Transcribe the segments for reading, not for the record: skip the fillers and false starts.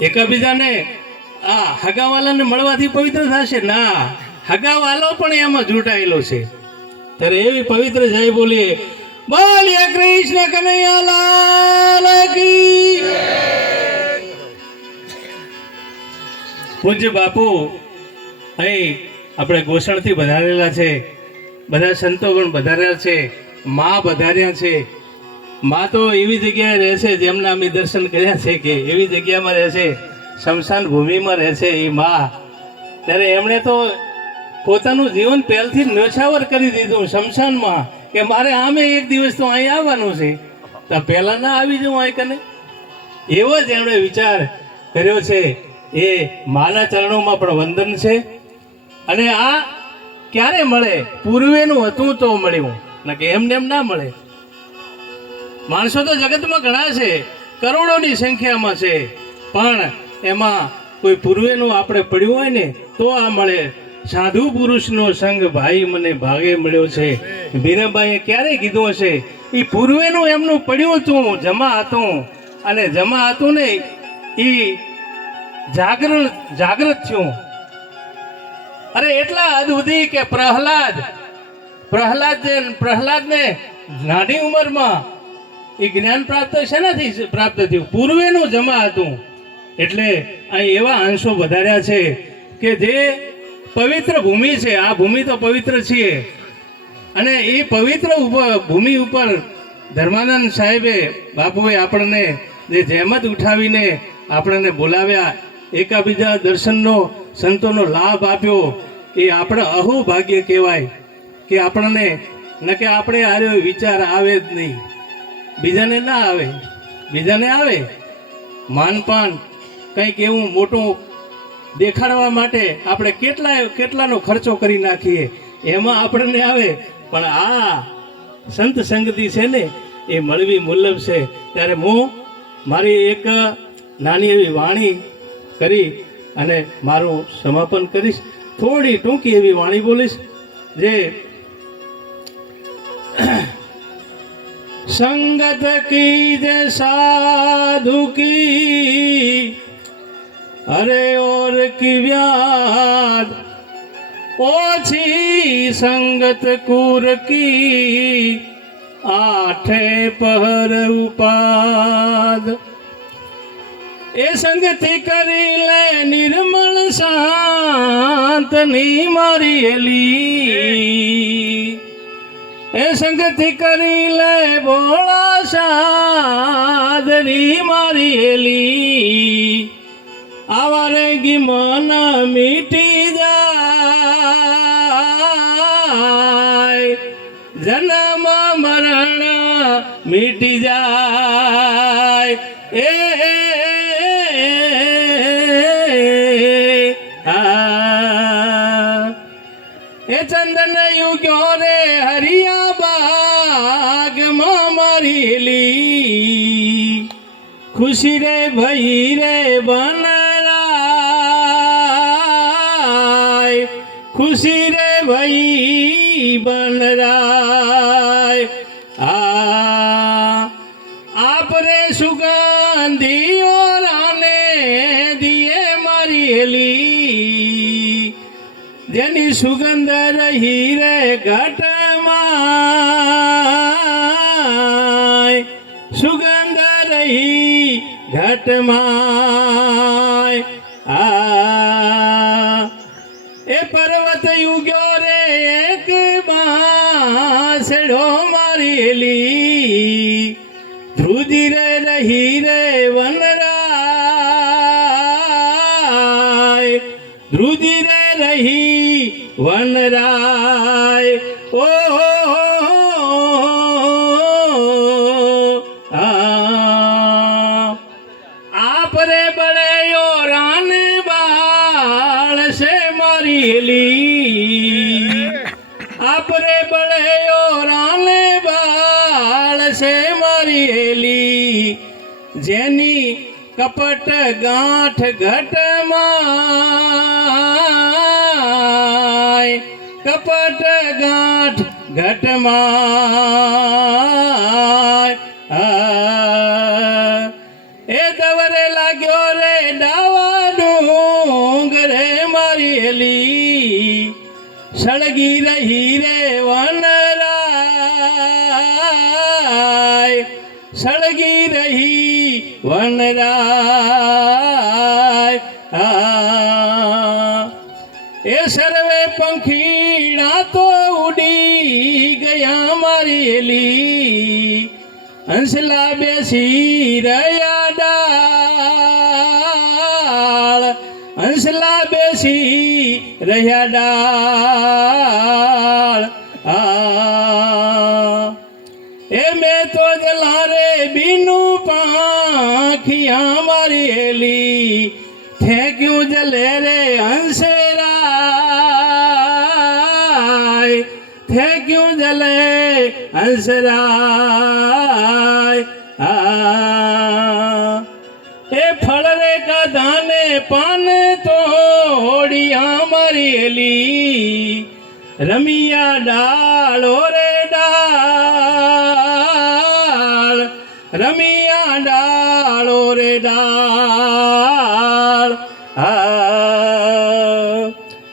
એકબીજાને આ હગાવાલાને મળવાથી પવિત્ર થશે ના, હગાવાલો પણ એમાં જોડાયેલો છે. ત્યારે એવી પવિત્ર જય બોલીએ, બોલીએ કૃષ્ણ કનૈયા લાલ કી. પૂજ્ય બાપુ અહીં આપણે ગોસણથી વધારેલા છે, બધા સંતો પણ વધારેલા છે, મા વધાર્યા છે. મા તો એવી જગ્યાએ રહે છે જેમના અમે દર્શન કર્યા છે કે એવી જગ્યામાં રહે છે, શમશાન ભૂમિમાં રહે છે એ મા. ત્યારે એમણે તો પોતાનું જીવન પહેલથી ન્યોછાવર કરી દીધું શમશાનમાં કે મારે આમે એક દિવસ તો અહીં આવવાનું છે, તો પહેલાં ના આવી જવું અહીં કને. એવો જ એમણે વિચાર કર્યો છે. એ માના ચરણોમાં પણ વંદન છે. અને આ ક્યારે મળે? પૂર્વેનું હતું તો મળ્યું, ના કે એમને એમ ના મળે. માણસો તો જગતમાં ઘણા છે, કરોડોની સંખ્યામાં છે, પણ એમાં કોઈ પૂર્વેનું આપણે પડ્યું હોય ને તો આ મળે. સાધુ પુરુષનો સંગ ભાઈ મને ભાગે મળ્યો છે. મીરાબાઈએ ક્યારે કીધું હશે? એ પૂર્વેનું એમનું પડ્યું હતું, જમા હતું, અને જમા હતું ને એ જાગૃત થયું. અરે એટલા હદ સુધી કે પ્રહલાદને નાની ઉંમરમાં એ જ્ઞાન પ્રાપ્ત શેનાથી પ્રાપ્ત થયું? પૂર્વેનું જમા હતું. એટલે અહીં એવા અંશો વધાર્યા છે કે જે પવિત્ર ભૂમિ છે. આ ભૂમિ તો પવિત્ર છીએ, અને એ પવિત્ર ભૂમિ ઉપર ધર્માનંદ સાહેબે બાપુએ આપણને જે જહેમત ઉઠાવીને આપણને બોલાવ્યા, એકાબીજા દર્શનનો સંતોનો લાભ આપ્યો, એ આપણે અહોભાગ્ય કહેવાય. કે આપણને ન કે આપણે આર્યો વિચાર આવે જ નહીં, બીજાને ના આવે, બીજાને આવે માનપાન કંઈક એવું મોટું દેખાડવા માટે આપણે કેટલાનો ખર્ચો કરી નાખીએ, એમાં આપણને આવે. પણ આ સંત સંગતિ છે ને એ મળવી મુલ્લભ છે. ત્યારે હું મારી એક નાની એવી વાણી કરી અને મારું સમાપન કરીશ. થોડી ટૂંકી એવી વાણી બોલીશ જે संगत की जय साधु की, अरे और की व्याध ओछी संगत कूर की, आठे पहर उपाद. ए संगति करी ले निर्मल शांत नी मारी एली, એ સંગતિ કરી લે ભોળા સાધરી મારી હેલી. આવારે ગી મન મીટી જાય, જન્મ મરણ મીટી જાય. એ ચંદન યુગ્યો રે હરિયા બાગ મારી, ખુશી રે ભઈ રે બનરાય, ખુશી રે ભઈ બનરાય. આપરે સુગંધીઓ રાને દિયે મારી હેલી, જેની સુગંધ રહી રે ઘટમાં, સુગંધ રહી ઘટમાં. એ પર્વત યુગ્યો રે એક બાંસડો મારી હેલી, ધ્રુજી રે રહી રે વનરાય, ધ્રુજી રે રહી વનરાય. ઓ આપરે બળેયો રાને બાળ છે મારી હેલી, આપરે બળેયો રાને બાળ છે મારી હેલી, જેની કપટ ગાંઠ ઘટમાં, કપટ ગાંઠ ઘટમાં. એ દવરે લાગ્યો રે મારી એલી સળગી રહી રે વનરાય સળગી રહી વનરાય એ સર્વે પંખીડા તો ઉડી ગયા મારી એલી હંસલા બેસી રહ્યા ડાળ હંસલા બેસી રહ્યા ડાળ એ મેં તો જલા રે બીનું પાંખિયા મારી એલી ફેંક્યું જલે રે હંસરાય ફેંક્યું જલે હંસરાય એ ફળ રે કદાને પાન તોડિયા મારી એલી રમિયા ડાળો રે ડાળ રમિયા ડાળો રે ડાળ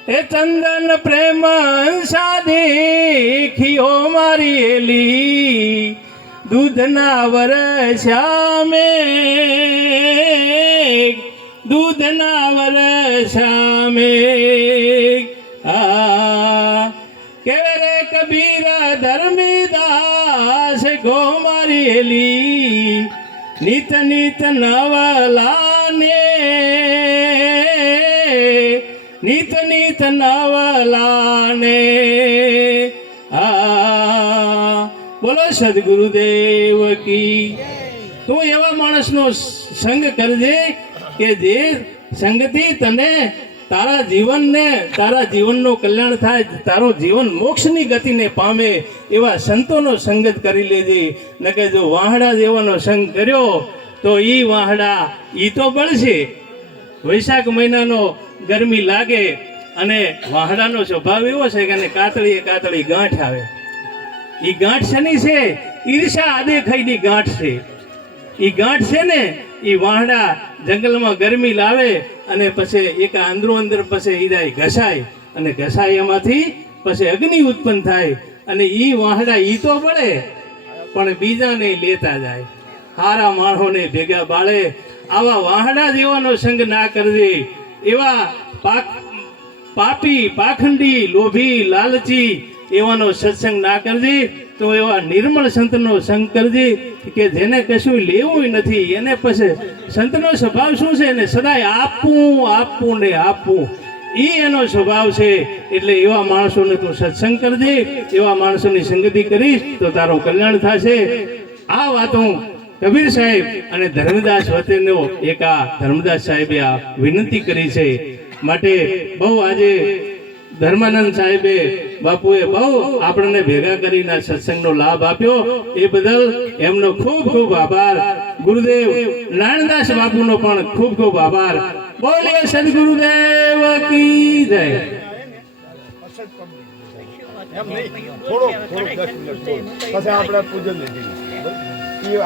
એ ચંદન પ્રેમ સાદેખિયો મારી એલી દૂધના વરસ્યા મેઘ દૂધના વરસ્યા મેઘ કેવે રે કબીર ધર્મીદાસ ગો મારી એલી નિત નિત નવલાને નિત નિત નવલાને બોલો સદગુરુદેવ કી તું એવા માણસનો સંગ કરજે કે જે સંગથી તને તારા જીવનનું કલ્યાણ થાય તારું જીવન મોક્ષની ગતિને પામે એવા સંતોનો સંગત કરી લેજે ન કે જો વાહડા જેવાનો સંગ કર્યો તો ઈ વાહડા ઈ તો બળશે વૈશાખ મહિનાનો ગરમી લાગે અને વાહડાનો સ્વભાવ એવો છે કે કાતળી ગાંઠ આવે ઈ ગાંઠ શેની છે ઈર્ષા આદેખાઈની ગાંઠ છે ઈ ગાંઠ છે ને ઈ વાહડા જંગલમાં ગરમી લાવે અને પછી એક અંદરો અંદર પછી ઈદાય ઘસાય અને ઘસાય એમાંથી પછી અગ્નિ ઉત્પન્ન થાય અને ઈ વાહડા ઈ તો પડે પણ બીજાને લેતા જાય હારા માણસોને ભેગા બાળે આવા વાહડા જેવાનો સંગ ના કરજે એવા પાપી પાખંડી લોભી લાલચી એવાનો સત્સંગ ના કરજે તો એવા નિર્મળ સંતનો સંગ કરજે કે જેને કશું લેવું નથી એને પછી સંતનો સ્વભાવ શું છે ને સદાય આપવું ને આપવું એ એનો સ્વભાવ છે એટલે એવા માણસોને તું સત્સંગ કરજે એવા માણસોની સંગતિ કરીશ તો તારું કલ્યાણ થશે આ વાતો કબીર સાહેબ અને ધર્મદાસ વચ્ચેનો એક આ ધર્મદાસ સાહેબે આ વિનંતી કરી છે માટે બહુ આજે ધર્માનંદ સાહેબે બાપુએ બહુ આપણને ભેગા કરીને સત્સંગનો લાભ આપ્યો એ બદલ એમનો ખૂબ ખૂબ આભાર ગુરુદેવ નારાયણદાસ બાપુનો પણ ખૂબ ખૂબ આભાર બોલીએ સદગુરુદેવ કી જય થોડો 10 મિનિટ પછી આપણે પૂજન લીધી